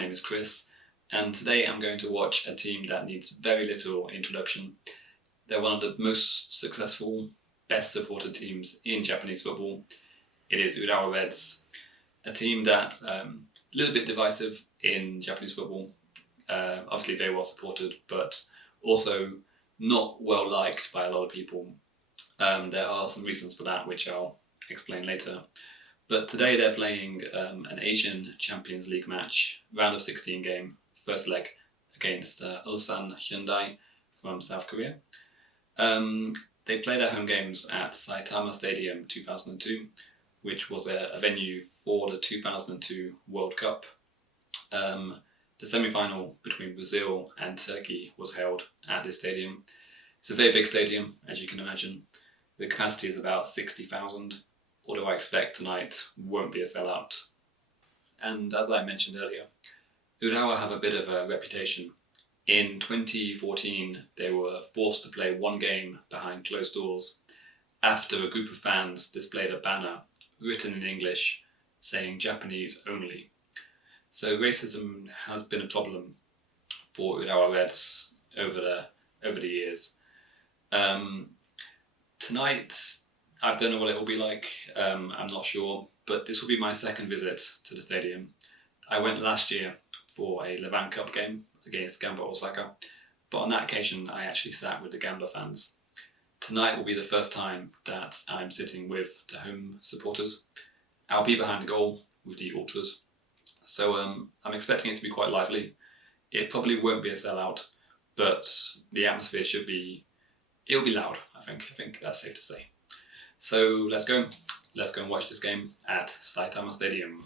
name is Chris, and today I'm going to watch a team that needs very little introduction. They're one of the most successful, best supported teams in Japanese football. It is Urawa Reds, a team that's a little bit divisive in Japanese football. Obviously very well supported, but also not well liked by a lot of people. There are some reasons for that, which I'll explain later. But today they're playing an Asian Champions League match, round of 16 game, first leg against Ulsan Hyundai from South Korea. They play their home games at Saitama Stadium 2002, which was a venue for the 2002 World Cup. The semi-final between Brazil and Turkey was held at this stadium. It's a very big stadium, as you can imagine. The capacity is about 60,000, although I expect tonight won't be a sellout. And as I mentioned earlier, Urawa have a bit of a reputation. In 2014, they were forced to play one game behind closed doors after a group of fans displayed a banner written in English saying Japanese only. So racism has been a problem for Urawa Reds over the years. Tonight, I don't know what it will be like, I'm not sure, but this will be my second visit to the stadium. I went last year for a Levan Cup game against Gamba Osaka, but on that occasion I actually sat with the Gamba fans. Tonight will be the first time that I'm sitting with the home supporters. I'll be behind the goal with the ultras, so I'm expecting it to be quite lively. It probably won't be a sellout, but the atmosphere it'll be loud, I think that's safe to say. So let's go and watch this game at Saitama Stadium.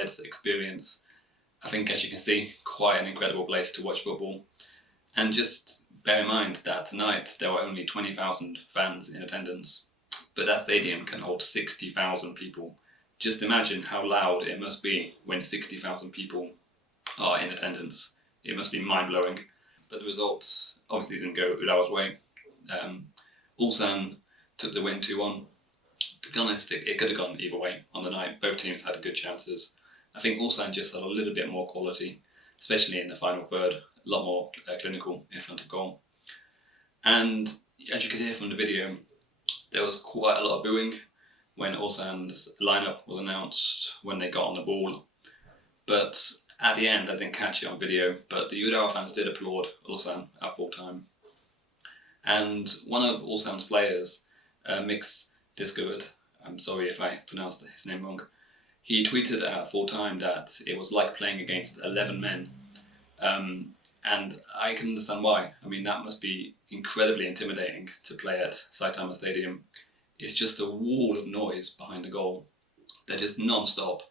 Reds experience. I think, as you can see, quite an incredible place to watch football. And just bear in mind that tonight there were only 20,000 fans in attendance, but that stadium can hold 60,000 people. Just imagine how loud it must be when 60,000 people are in attendance. It must be mind-blowing. But the results obviously didn't go Urawa's way. Ulsan took the win 2-1. To be honest, it could have gone either way on the night. Both teams had good chances. I think Ulsan just had a little bit more quality, especially in the final third, a lot more clinical in front of goal. And as you could hear from the video, there was quite a lot of booing when Ulsan's lineup was announced, when they got on the ball. But at the end, I didn't catch it on video, but the Urawa fans did applaud Ulsan at full time. And one of Ulsan's players, Mix Discovered, I'm sorry if I pronounced his name wrong, he tweeted at full time that it was like playing against 11 men. And I can understand why. I mean, that must be incredibly intimidating to play at Saitama Stadium. It's just a wall of noise behind the goal. They're just non-stop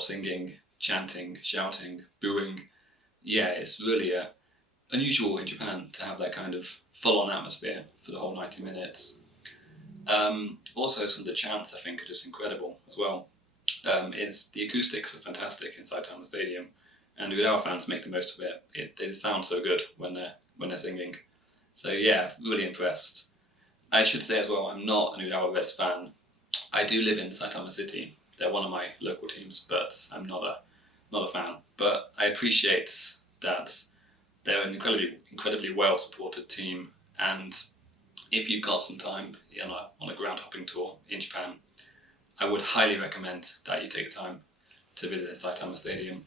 singing, chanting, shouting, booing. Yeah, it's really unusual in Japan to have that kind of full-on atmosphere for the whole 90 minutes. Also, some of the chants I think are just incredible as well. The acoustics are fantastic in Saitama Stadium, and Urawa fans make the most of it. They just sound so good when they're singing. So yeah, really impressed. I should say as well, I'm not an Urawa Reds fan. I do live in Saitama City. They're one of my local teams, but I'm not a fan. But I appreciate that they're an incredibly well supported team, and if you've got some time on a ground hopping tour in Japan, I would highly recommend that you take time to visit Saitama Stadium.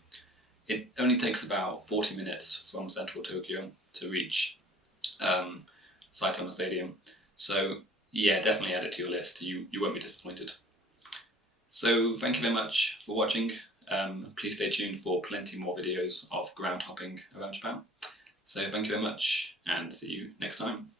It only takes about 40 minutes from central Tokyo to reach Saitama Stadium. So yeah, definitely add it to your list. You won't be disappointed. So thank you very much for watching. Please stay tuned for plenty more videos of ground hopping around Japan. So thank you very much, and see you next time.